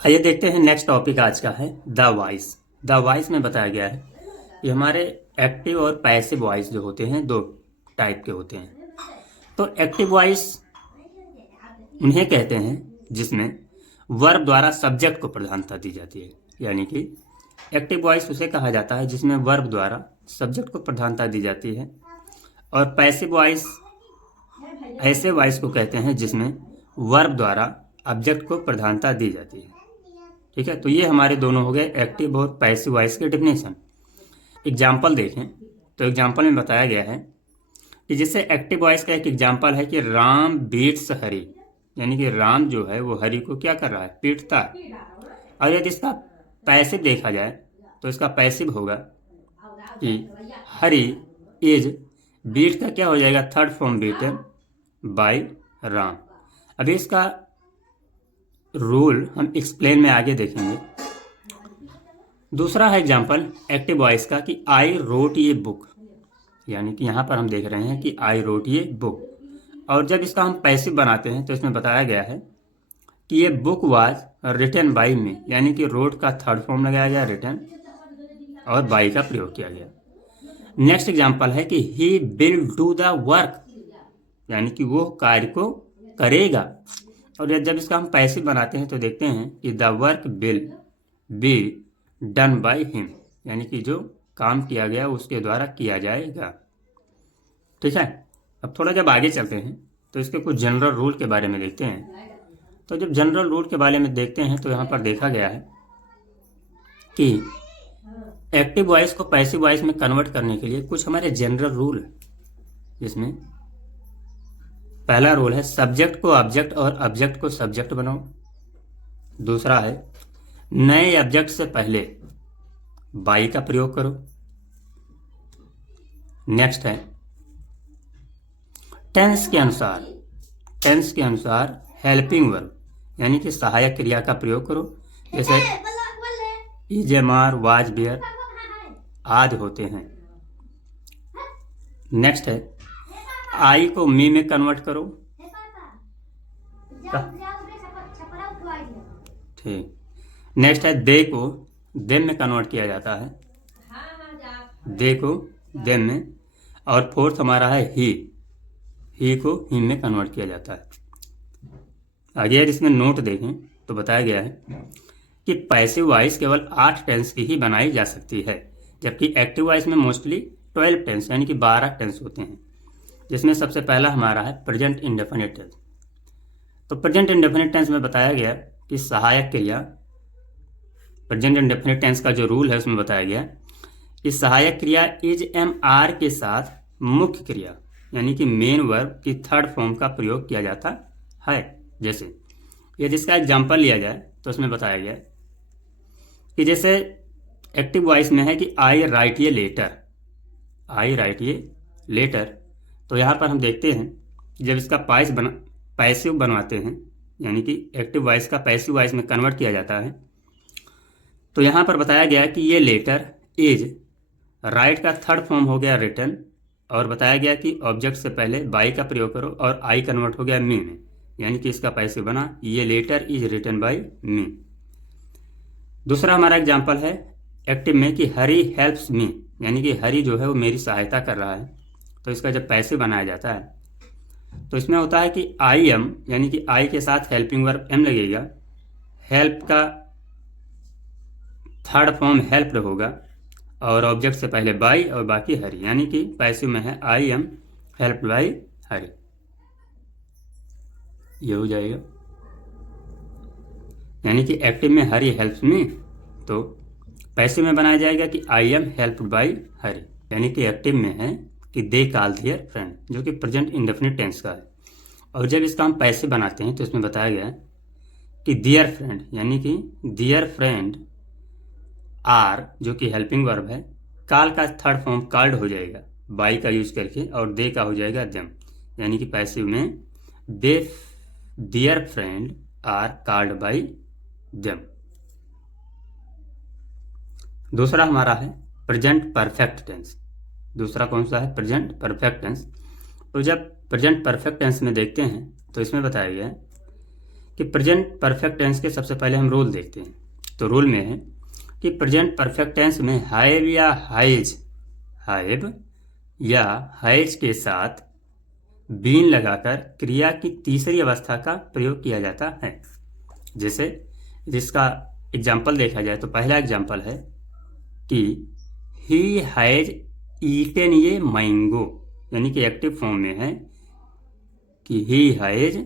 आइए देखते हैं नेक्स्ट टॉपिक आज का है द वॉइस। द वॉइस में बताया गया है कि हमारे एक्टिव और पैसिव वॉइस जो होते हैं दो टाइप के होते हैं। तो एक्टिव वॉइस उन्हें कहते हैं जिसमें वर्ब द्वारा सब्जेक्ट को प्रधानता दी जाती है, यानी कि एक्टिव वॉइस उसे कहा जाता है जिसमें वर्ब द्वारा सब्जेक्ट को प्रधानता दी जाती है। और पैसिव वॉइस ऐसे वॉइस को कहते हैं जिसमें वर्ब द्वारा ऑब्जेक्ट को प्रधानता दी जाती है। ठीक है, तो ये हमारे दोनों हो गए एक्टिव और पैसिव वॉइस के डेफिनेशन। एग्जाम्पल देखें तो एग्जाम्पल में बताया गया है कि जैसे एक्टिव वॉइस का एक एग्जाम्पल है कि राम बीट्स हरि, यानी कि राम जो है वो हरि को क्या कर रहा है, पीटता है। और यदि इसका पैसिव देखा जाए तो इसका पैसिव होगा कि हरि इज बीट का क्या हो जाएगा, third form beaten by Ram. अभी इसका रूल हम एक्सप्लेन में आगे देखेंगे। दूसरा है एग्जाम्पल एक्टिव वॉइस का कि आई रोट ये बुक, यानी कि यहाँ पर हम देख रहे हैं कि आई रोट ये बुक। और जब इसका हम पैसिव बनाते हैं तो इसमें बताया गया है कि ये book was written by me, यानी कि रोट का थर्ड फॉर्म लगाया गया रिटन और बाई का प्रयोग किया गया। नेक्स्ट एग्जाम्पल है कि he will do the work, यानी कि वो कार्य को करेगा। और जब इसका हम पैसिव बनाते हैं तो देखते हैं कि the work will be done by him, यानी कि जो काम किया गया उसके द्वारा किया जाएगा। ठीक है, अब थोड़ा जब आगे चलते हैं तो इसके कुछ जनरल रूल के बारे में देखते हैं। तो जब जनरल रूल के बारे में देखते हैं तो यहाँ पर देखा गया है कि एक्टिव वॉइस को पैसिव वॉइस में कन्वर्ट करने के लिए कुछ हमारे जनरल रूल है, जिसमें पहला रूल है सब्जेक्ट को ऑब्जेक्ट और ऑब्जेक्ट को सब्जेक्ट बनाओ। दूसरा है नए ऑब्जेक्ट से पहले बाई का प्रयोग करो। नेक्स्ट है टेंस के अनुसार हेल्पिंग वर्ब, यानी कि सहायक क्रिया का प्रयोग करो, जैसे is, am, are, was, were आदि होते हैं। नेक्स्ट है आई को मी में कन्वर्ट करो। ठीक, नेक्स्ट है दे को देम में कन्वर्ट किया जाता है, दे को देम में। और फोर्थ हमारा है ही को हिम में कन्वर्ट किया जाता है। आगे इसमें नोट देखें तो बताया गया है कि पैसिव वॉइस केवल 8 टेंस की ही बनाई जा सकती है, जबकि एक्टिव वॉइस में मोस्टली 12 टेंस यानी कि 12 टेंस होते हैं, जिसमें सबसे पहला हमारा है प्रेजेंट इंडेफिनिट टेंस। तो प्रेजेंट इंडेफिनिट टेंस में बताया गया कि सहायक क्रिया, प्रेजेंट इंडेफिनिट टेंस का जो रूल है उसमें बताया गया कि सहायक क्रिया इज, एम, आर के साथ मुख्य क्रिया यानी कि मेन वर्ब की थर्ड फॉर्म का प्रयोग किया जाता है। जैसे ये जिसका एग्जाम्पल लिया जाए तो उसमें बताया गया कि जैसे एक्टिव वॉइस में है कि आई राइट ये लेटर, आई राइट ये लेटर। तो यहाँ पर हम देखते हैं जब इसका पैसिव बनवाते हैं, यानी कि एक्टिव वॉइस का पैसिव वॉइस में कन्वर्ट किया जाता है, तो यहाँ पर बताया गया कि ये लेटर इज, राइट का थर्ड फॉर्म हो गया रिटन, और बताया गया कि ऑब्जेक्ट से पहले बाई का प्रयोग करो और आई कन्वर्ट हो गया मी में, यानी कि इसका पैसिव बना ये लेटर इज रिटन बाई मी। दूसरा हमारा एग्जाम्पल है एक्टिव में कि हरी हेल्प्स मी, यानी कि हरी जो है वो मेरी सहायता कर रहा है। तो इसका जब पैसिव बनाया जाता है तो इसमें होता है कि आई एम, यानी कि आई के साथ हेल्पिंग वर्ब एम लगेगा, हेल्प का थर्ड फॉर्म हेल्प्ड होगा और ऑब्जेक्ट से पहले बाई और बाकी हरी, यानी कि पैसिव में है आई एम हेल्प बाई हरी, ये हो जाएगा। यानी कि एक्टिव में हरी हेल्प्स मी, तो पैसिव में बनाया जाएगा कि I am helped by Hari, यानी कि एक्टिव में है कि दे कॉल देयर फ्रेंड, जो कि प्रेजेंट इंडेफिनिट टेंस का है। और जब इसका हम पैसिव बनाते हैं तो इसमें बताया गया है कि दियर फ्रेंड, यानी कि दियर फ्रेंड आर, जो कि हेल्पिंग वर्ब है, कॉल का थर्ड फॉर्म कॉल्ड हो जाएगा बाई का यूज करके, और दे का हो जाएगा देम, यानी कि पैसिव में they their friend are called by them. दूसरा हमारा है प्रेजेंट परफेक्ट टेंस। दूसरा कौन सा है, प्रेजेंट परफेक्ट टेंस। तो जब प्रेजेंट परफेक्ट टेंस में देखते हैं तो इसमें बताया गया है कि प्रेजेंट परफेक्ट टेंस के सबसे पहले हम रूल देखते हैं। तो रूल में है कि प्रेजेंट परफेक्ट टेंस में हैव या हैज के साथ बीन लगाकर क्रिया की तीसरी अवस्था का प्रयोग किया जाता है। जैसे जिसका एग्जाम्पल देखा जाए तो पहला एग्जाम्पल है कि ही हैज ईटेन ये मैंगो, यानी कि एक्टिव फॉर्म में है कि ही हैज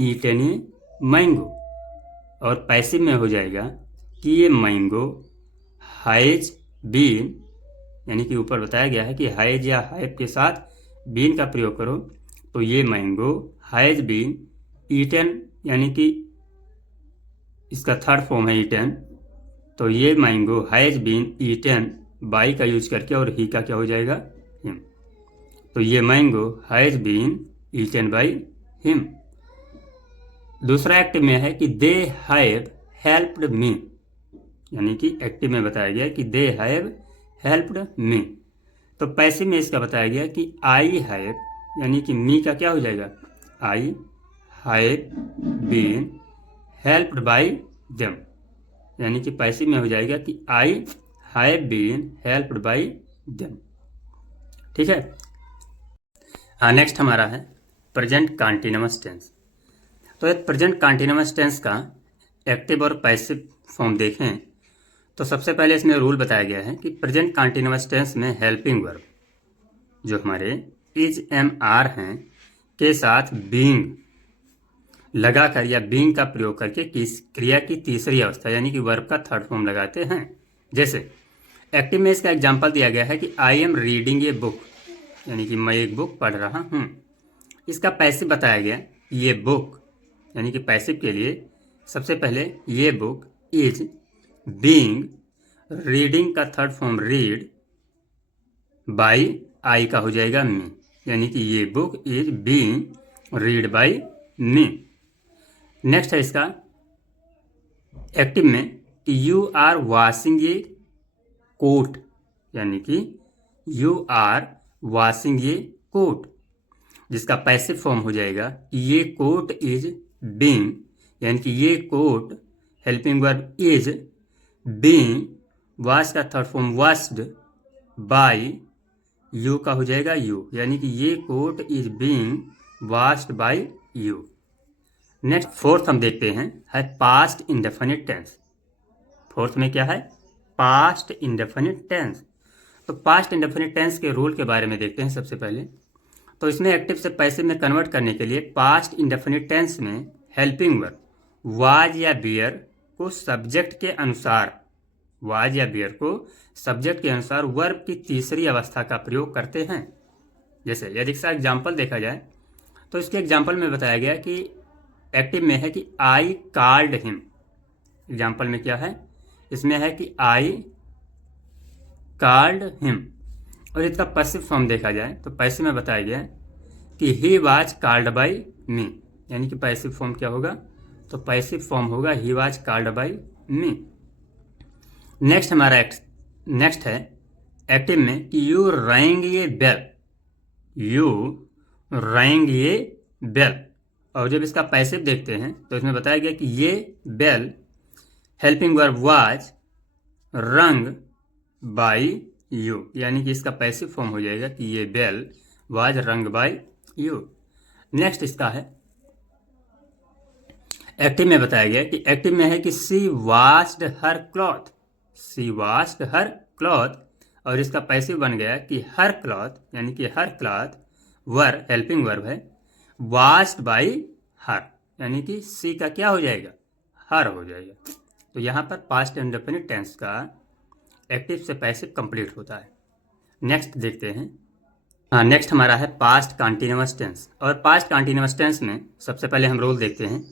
ईटेन ये मैंगो, और पैसिव में हो जाएगा कि ये मैंगो हैज बीन, यानी कि ऊपर बताया गया है कि हैज या हैव के साथ बीन का प्रयोग करो, तो ये मैंगो हैज बीन ईटन, यानी कि इसका थर्ड फॉर्म है ईटन, तो ये mango has been eaten by का यूज करके, और ही का क्या हो जाएगा, हिम। तो ये mango has been eaten by him. दूसरा एक्टिव में है कि दे हैव हेल्प्ड मी, यानी कि एक्टिव में बताया गया कि दे हैव हेल्प्ड मी। तो पैसिव में इसका बताया गया कि आई हैव, यानी कि मी का क्या हो जाएगा, I have been helped by them, यानी कि पैसिव में हो जाएगा कि I have been helped by them. ठीक है। हाँ, नेक्स्ट हमारा है प्रेजेंट कॉन्टिन्यूअस टेंस। तो एक प्रेजेंट कॉन्टिन्यूअस टेंस का एक्टिव और पैसिव फॉर्म देखें तो सबसे पहले इसमें रूल बताया गया है कि प्रेजेंट कॉन्टिन्यूअस टेंस में हेल्पिंग वर्ब जो हमारे इज एम आर हैं के साथ बीइंग लगाकर या बीइंग का प्रयोग करके क्रिया की तीसरी अवस्था यानी कि वर्ब का थर्ड फॉर्म लगाते हैं। जैसे एक्टिव में इसका एग्जाम्पल दिया गया है कि I am reading a book, यानी कि मैं एक बुक पढ़ रहा हूँ। इसका पैसिव बताया गया ये बुक, यानी कि पैसिव के लिए सबसे पहले ये बुक इज बीइंग, रीडिंग का third form read, by I का हो जाएगा मी, यानी कि ये book is being read by me. Next है इसका एक्टिव में कि यू आर वॉशिंग ये कोट, यानी कि यू आर वॉशिंग ये कोट, जिसका पैसिव फॉर्म हो जाएगा कि ये कोट इज बीइंग, यानी कि ये coat helping verb is being, wash का third form washed, by you का हो जाएगा यू, यानी कि ये coat is being washed by you. Next fourth हम देखते हैं है पास्ट इंडेफिनिट टेंस। फोर्थ में क्या है, पास्ट इंडेफिनिट टेंस। तो पास्ट इंडेफिनिट टेंस के रूल के बारे में देखते हैं सबसे पहले। तो इसमें एक्टिव से पैसिव में कन्वर्ट करने के लिए पास्ट इंडेफिनिट टेंस में हेल्पिंग वर्ब वाज या बियर को सब्जेक्ट के अनुसार, वाज या बियर को सब्जेक्ट के अनुसार वर्ब की तीसरी अवस्था का प्रयोग करते हैं। जैसे यदि इसका एग्जाम्पल देखा जाए तो इसके एग्जाम्पल में बताया गया कि एक्टिव में है कि आई कॉल्ड हिम। एग्जाम्पल में क्या है, इसमें है कि आई कॉल्ड हिम, और इसका पैसिव फॉर्म देखा जाए तो पैसिव में बताया गया कि he was called by me, यानी कि पैसिव फॉर्म क्या होगा, तो पैसिव फॉर्म होगा he was called by me. Next हमारा नेक्स्ट है एक्टिव में कि यू रैंग ये बेल, यू रैंग ये बेल, और जब इसका पैसिव देखते हैं तो इसमें बताया गया कि ये बेल हेल्पिंग वर्ब वाज रंग बाई यू, यानी कि इसका पैसिव फॉर्म हो जाएगा कि ये बेल वाज रंग बाई यू। नेक्स्ट इसका है एक्टिव में बताया गया कि एक्टिव में है कि सी वॉश्ड हर क्लॉथ, सी वॉश्ड हर क्लॉथ, और इसका पैसिव बन गया कि हर क्लॉथ, यानी कि हर क्लॉथ वर्ब हेल्पिंग वर्ब है वॉश्ड बाई हर, यानी कि सी का क्या हो जाएगा, हर हो जाएगा। तो यहाँ पर पास्ट इंडेफिनिट टेंस का एक्टिव से पैसिव कंप्लीट होता है। नेक्स्ट देखते हैं। हाँ, नेक्स्ट हमारा है पास्ट कॉन्टिन्यूअस टेंस। और पास्ट कॉन्टिन्यूअस टेंस में सबसे पहले हम रूल देखते हैं।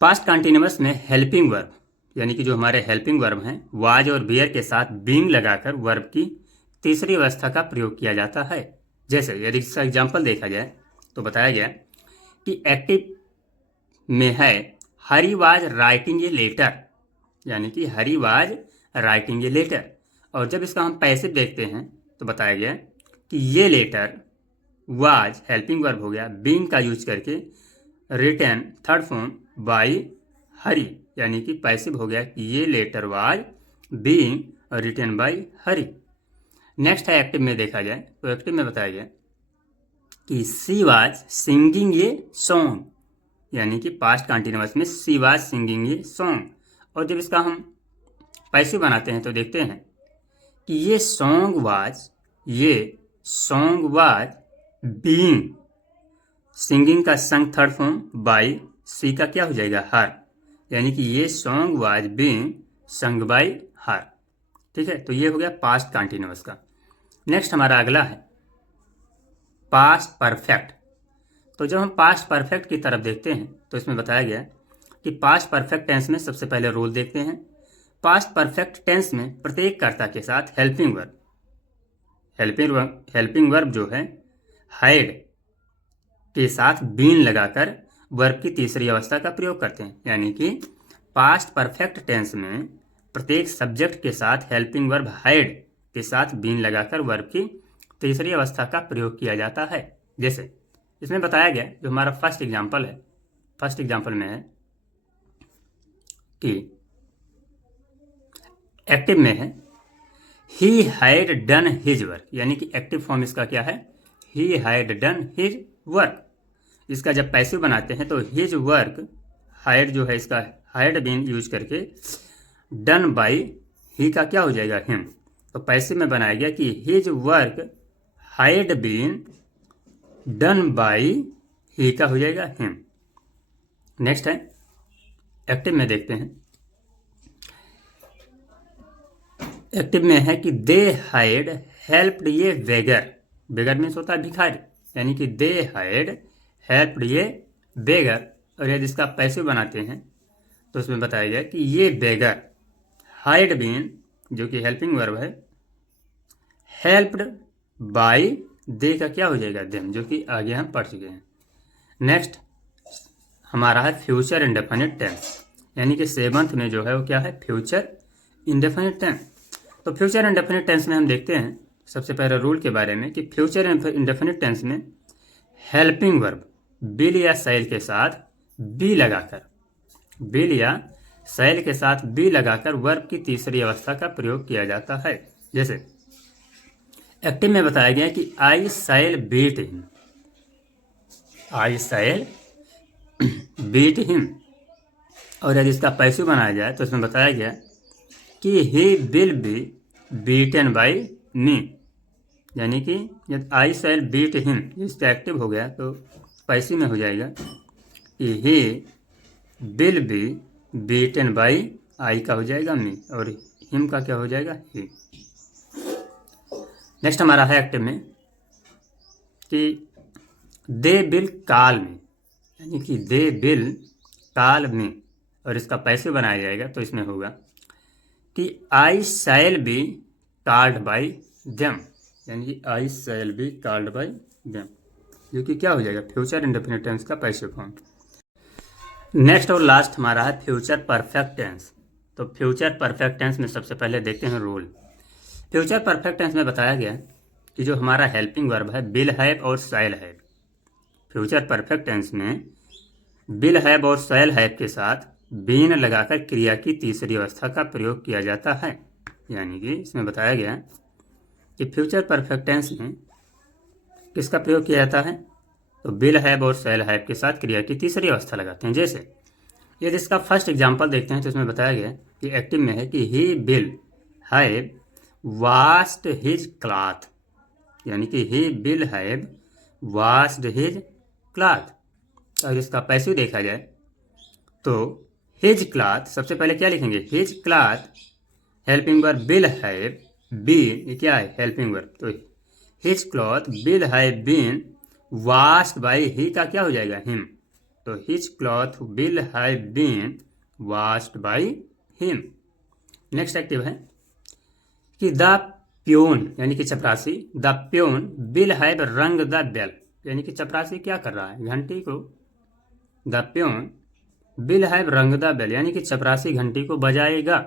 पास्ट कॉन्टिन्यूअस में हेल्पिंग वर्ब, यानी कि जो हमारे हेल्पिंग वर्ब हैं वाज और बियर के साथ बीइंग लगाकर वर्ब की तीसरी अवस्था का प्रयोग किया जाता है। जैसे यदि इसका एग्जाम्पल देखा जाए तो बताया गया कि एक्टिव में है हरी वाज राइटिंग ए लेटर, यानी कि हरी वाज राइटिंग ए लेटर, और जब इसका हम पैसिव देखते हैं तो बताया गया कि ये लेटर वाज हेल्पिंग वर्ब हो गया बीइंग का यूज करके written third form by Hari, यानी कि पैसिव हो गया कि ये letter was being written by Hari. Next है एक्टिव में देखा जाए तो एक्टिव में बताया गया कि सी वाज सिंगिंग ये सॉन्ग, यानी कि पास्ट कंटिन्यूअस में सी वाज सिंगिंग ये सॉन्ग। और जब इसका हम पैसिव बनाते हैं तो देखते हैं कि ये सॉन्ग वाज बीइंग, सिंगिंग का संग थर्ड फॉर्म बाई, सी का क्या हो जाएगा हर, यानी कि ये सॉन्ग वाज बीइंग संग बाई हर। ठीक है, तो ये हो गया पास्ट कंटिन्यूअस का। नेक्स्ट हमारा अगला है पास्ट परफेक्ट। तो जब हम पास्ट परफेक्ट की तरफ देखते हैं तो इसमें बताया गया कि पास्ट परफेक्ट टेंस में सबसे पहले रूल देखते हैं। पास्ट परफेक्ट टेंस में प्रत्येक कर्ता के साथ हेल्पिंग वर्ब जो है हैड के साथ बीन लगाकर वर्ब की तीसरी अवस्था का प्रयोग करते हैं, यानी कि पास्ट परफेक्ट टेंस में प्रत्येक सब्जेक्ट के साथ हेल्पिंग वर्ब हैड के साथ बीन लगाकर वर्ब की तीसरी अवस्था का प्रयोग किया जाता है। जैसे इसमें बताया गया, जो हमारा फर्स्ट एग्जाम्पल में है कि एक्टिव में है he had done his work, यानी कि एक्टिव फॉर्म इसका क्या है, he had done his work. इसका जब पैसिव बनाते हैं तो हिज वर्क, हैड जो है इसका हैड बीन यूज करके डन बाई ही का क्या हो जाएगा हिम। तो पैसिव में बनाया गया कि his work had been done by he का हो जाएगा हिम। नेक्स्ट है एक्टिव में देखते हैं, एक्टिव में है कि दे हैड हेल्प्ड ये बेगर मीन्स होता है भिखारी, यानी कि दे हैड हेल्प्ड ये बेगर। और यदि इसका पैसिव बनाते हैं तो उसमें बताया गया कि ये बेगर हैड बीन, जो कि हेल्पिंग वर्ब है, हेल्प्ड बाई दे का क्या हो जाएगा देम, जो कि आगे हम पढ़ चुके हैं। नेक्स्ट हमारा है फ्यूचर इंडेफिनिट टेंस, यानी कि सेवंथ में जो है वो क्या है, फ्यूचर इंडेफिनिट टेंस। तो फ्यूचर इंडेफिनिट टेंस में हम देखते हैं सबसे पहले रूल के बारे में कि फ्यूचर इंडेफिनिट टेंस में हेल्पिंग वर्ब बिल या सैल के साथ बी लगाकर वर्ब की तीसरी अवस्था का प्रयोग किया जाता है। जैसे एक्टिव में बताया गया कि आई शैल बीट हिम। और यदि इसका पैसिव बनाया जाए तो इसमें बताया गया कि he will be beaten by me, यानी कि जब आई शैल बीट हिम इसका एक्टिव हो गया तो पैसिव में हो जाएगा कि he will be beaten by, I का हो जाएगा मी और हिम का क्या हो जाएगा ही। नेक्स्ट हमारा है एक्टिव में कि दे विल कॉल मी, यानी कि दे विल कॉल मी, और इसका पैसिव बनाया जाएगा तो इसमें होगा कि I shall be called by them, यानी कि I shall be called by them, जो कि क्या हो जाएगा फ्यूचर इंडेफिनिट टेंस का पैसिव फॉर्म। नेक्स्ट और लास्ट हमारा है फ्यूचर परफेक्ट टेंस। तो फ्यूचर परफेक्ट टेंस में सबसे पहले देखते हैं रूल। फ्यूचर परफेक्ट टेंस में बताया गया कि जो हमारा हेल्पिंग वर्ब है विल हैव और shall have, future perfect tense में विल हैव और शैल हैव के साथ बीन लगाकर क्रिया की तीसरी अवस्था का प्रयोग किया जाता है। यानी कि इसमें बताया गया कि फ्यूचर परफेक्ट टेंस में किसका प्रयोग किया जाता है, तो विल हैव और शैल हैव के साथ क्रिया की तीसरी अवस्था लगाते हैं। जैसे यदि इसका फर्स्ट एग्जाम्पल देखते हैं तो इसमें बताया गया कि एक्टिव में है कि he will have washed his cloth, यानी कि he will have washed his cloth. और इसका पैसिव देखा जाए तो हिज क्लॉथ, सबसे पहले क्या लिखेंगे, his cloth helping verb will have been, ये क्या है हेल्पिंग वर्ब, तो his cloth will have been washed by he का क्या हो जाएगा हिम, तो his cloth will have been washed by him. Next active है कि द प्यून, यानी कि चपरासी, the peon will have rung the bell, यानी कि चपरासी क्या कर रहा है, घंटी को, the peon will have rung the bell, यानी कि चपरासी घंटी को बजाएगा।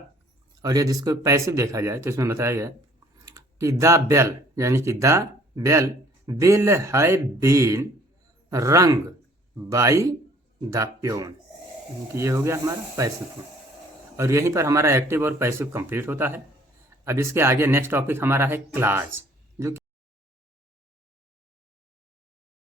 और यदि इसको पैसिव देखा जाए तो इसमें बताया गया कि द बेल, यानी कि the bell will have been rung by the peon. ये हो गया हमारा पैसिव फॉर्म। और यहीं पर हमारा एक्टिव और पैसिव कंप्लीट होता है। अब इसके आगे नेक्स्ट टॉपिक हमारा है क्लास।